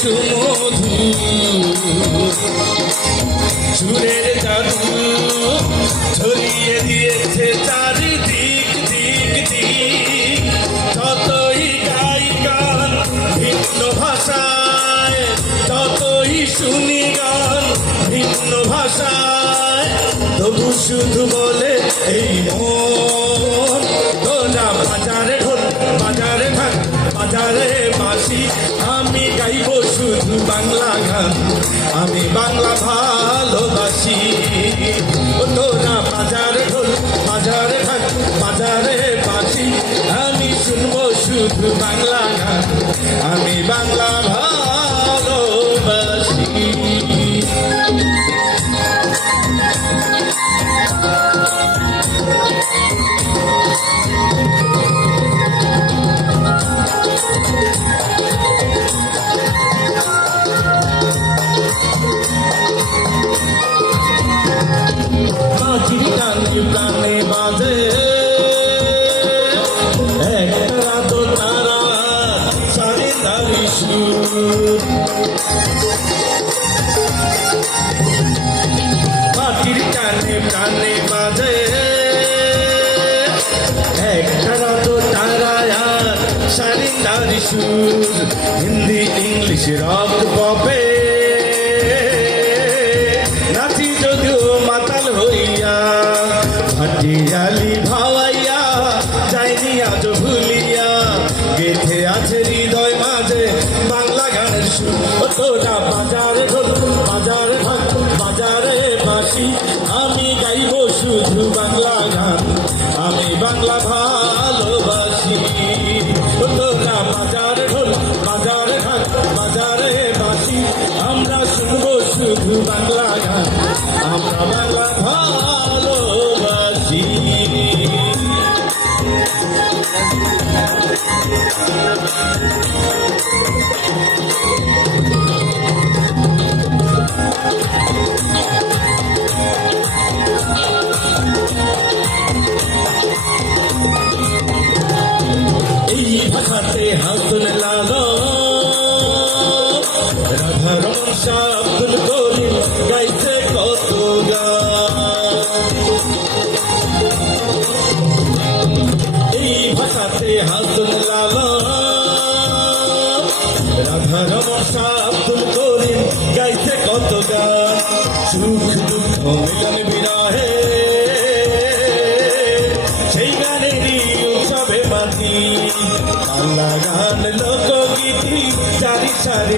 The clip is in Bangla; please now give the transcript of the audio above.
সুমধু সুরের জাদু ছড়িয়ে দিয়েছে চারিদিক দিক দিক। যতই গাই গান ভিন্ন ভাষায়, যতই শুনি গান ভিন্ন ভাষায়, তবু শুধু বলে এই মন তোরা বাজারে ঢোল বাজারে ঢাক বাজারে বাঁশি। আমি গাইব শুধু বাংলা গান, আমি বাংলা ভালোবাসি। তোরা বাজারে ঢোল বাজারে ঢাক বাজারে বাঁশি। আমি শুনবো শুধু বাংলা গান, আমি বাংলা ভালোবাসি। প্রাণে বাজে একটা তো তারা সারি তারি সুর। মাটির কানে প্রাণে বাজে একটা তো তারা সারি তারি সুর। হিন্দি ইংলিশ রক পপে নাচি যদিও মাতাল হইয়া, হাটিয়ালি ভাওয়াইয়া যাইনি আজ ভুলিয়া। গেথে আছে হৃদয় মাঝে বাংলা গানের সুর। তোরা বাজারে ঢোল বাজারে ঢাক বাজারে বাঁশি। আমি গাইব শুধু বাংলা গান, আমি বাংলা ভালোবাসি। তোরা বাজারে ঢোল বাজারে ঢাক বাজারে বাঁশি। আমরা শুনবো শুধু বাংলা গান, আমরা বাংলা ভালোবাসি। এই ভাষাতে হাসন লালো রাধা রমন শাহ আব্দুল করিম গাইছে কত গান। এই ভাষাতে হাসন লালো রাধা রমন শাহ আব্দুল করিম গাইছে কত গান। সুখ দুঃখ